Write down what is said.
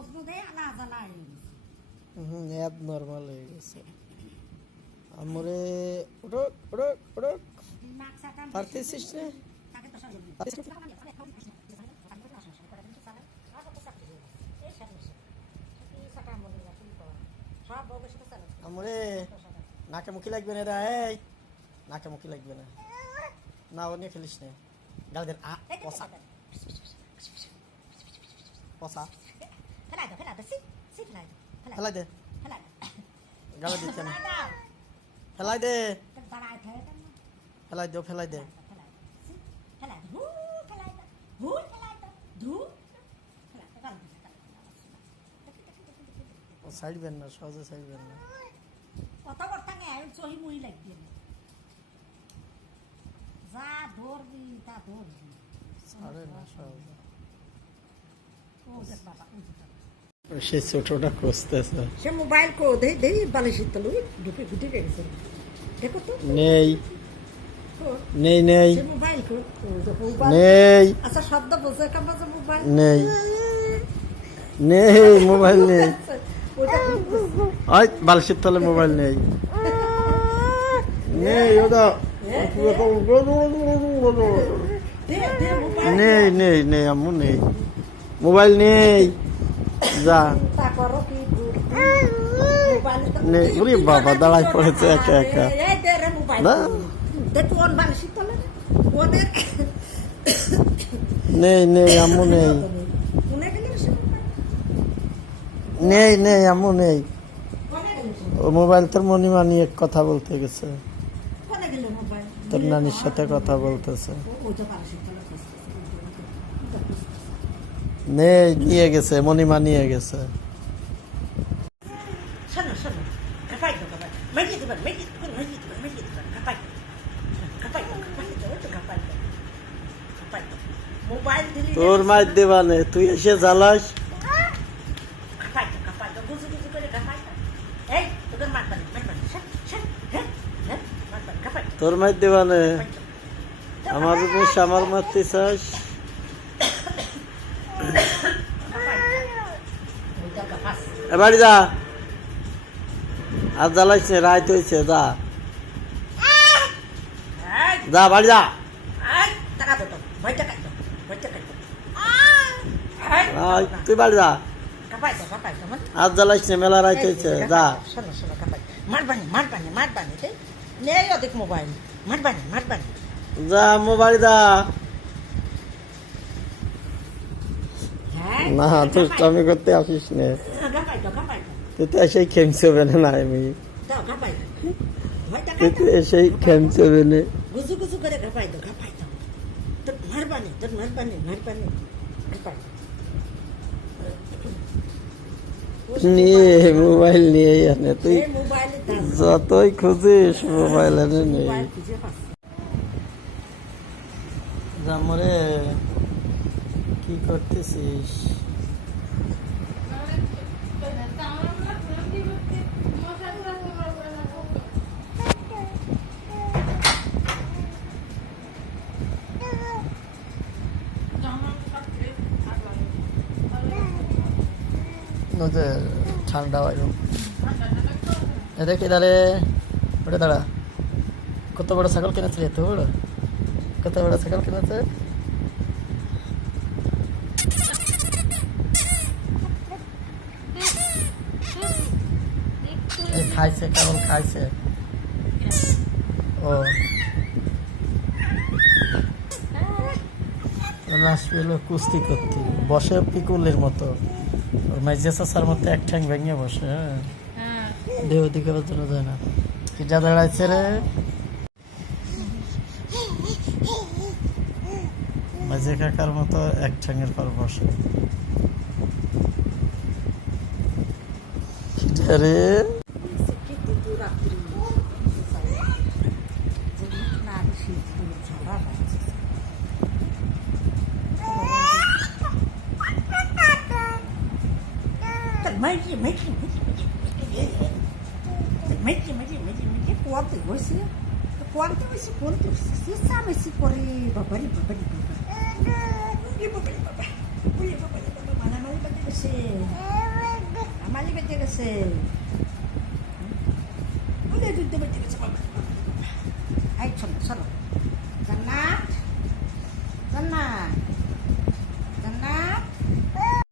প্রশ্ন দেয় আলা জ্বালা হয়ে গেছে। হুম অ্যাব নর্মাল হয়ে গেছে। আমরে উড়ক উড়ক উড়ক পারতেছিস না নাকে মুখি লাগবে না রে এই। নাকে মুখি লাগবে না। না ও নিয়ে খেলিস না। গালদের আ পসা পসা ফেলাই দাও ফেলাই দাও সি সি ফেলাই দাও ফেলাই ফেলাই দে ফেলাই গালে দিচ্ছে না ফেলাই ফেলাই দে তো দাও ফেলাই দে ফেলাই ফেলাই ফেলাই হু ফেলাই দাও ফেলাই দাও ধু ফেলাই সাইড বেন না সহজে সাইড বেন না কত করতে গে চহি মুহি লাগবে যা ধরবি তা ধরবি ছাড়ে না সহজে ও দেখ বাবা ও দেখ। সে ছোটটা খুঁজতেছে। সে মোবাইল কো দেই দেই বালিশের তলু ঢুকে ঢুকে গেছে। দেখো তো। নেই। নেই নেই। মোবাইল কো? নেই। আচ্ছা শব্দ বোঝে কেমন যে মোবাইল। নেই। নেই। মোবাইল নেই। আই তলে মোবাইল নেই। নেই ওটা। নেই নেই নেই আম্মু নেই। মোবাইল নেই। যা। ওরে বাবা দাঁড়াই পড়েছে একা একা। না। নেই নেই, আম্মু নেই। নেই নেই, আম্মু নেই। ও মোবাইল তোর মনিমা নিয়ে কথা বলতে গেছে। তোর নানির সাথে কথা বলতেছে। নেই নিয়ে গেছে মনিমা নিয়ে গেছে। তোর মায়ের দেবানে তুই এসে জ্বালাস। তোর মায়ের দেবানে আমার উপর আমার মারতে চাস? বাড়ি যা। আর জ্বালাইস না রাত হয়েছে যা। যা, বাড়ি যা। তুই বাড়ি যা। আর জ্বালাইস না মেলা রাত হয়েছে যা। মারবানি মারবানি মোবাইল মারবানি মারবানি যা। মোবাইল যা না তুই আমি করতে আসিস না। তুই এসেই খেমছে বেনে না আমি। তুই এসেই খেমছে বেনে। গুজু গুজু করে কাপাই তো কাপাই তো। তোর মারবানি তোর মারবানি মারবানি কাপাই নিয়ে মোবাইল নিয়ে আনে তুই যতই খুঁজিস মোবাইল এনে নেই জামরে কি করতেছিস? নজে ঠান্ডা এটা কি দাঁড়ে ওটা দাঁড়া। কত বড় ছাগল কিনেছে এত বড়? কত বড় ছাগল কিনেছে? খাইছে কেবল খাইছে? ও। আসবে হলো কুস্তি করতে, বসে পিকুলের মতো। মাইজে চাষার মতো এক ঠ্যাং ভেঙে বসে হ্যাঁ। দেহ দিকে যায় না। কিটা দাঁড়াইছে রে? মাঝে কাকার মতো এক ঠ্যাঙের পর বসে। রে? mãe, mãe, mãe, mãe, কোয়াতে হয়েছে তো কোয়াতে হয়েছে কোনতে হয়েছে সে সামেছি করে বাবারি বাবারি বাবা বাবা মারামারি বেঁধে গেছে মারামারি বেঁধে গেছে বুঝে যুদ্ধ বেঁধে গেছে বাবা এই চলো চলো জান্নাত জান্নাত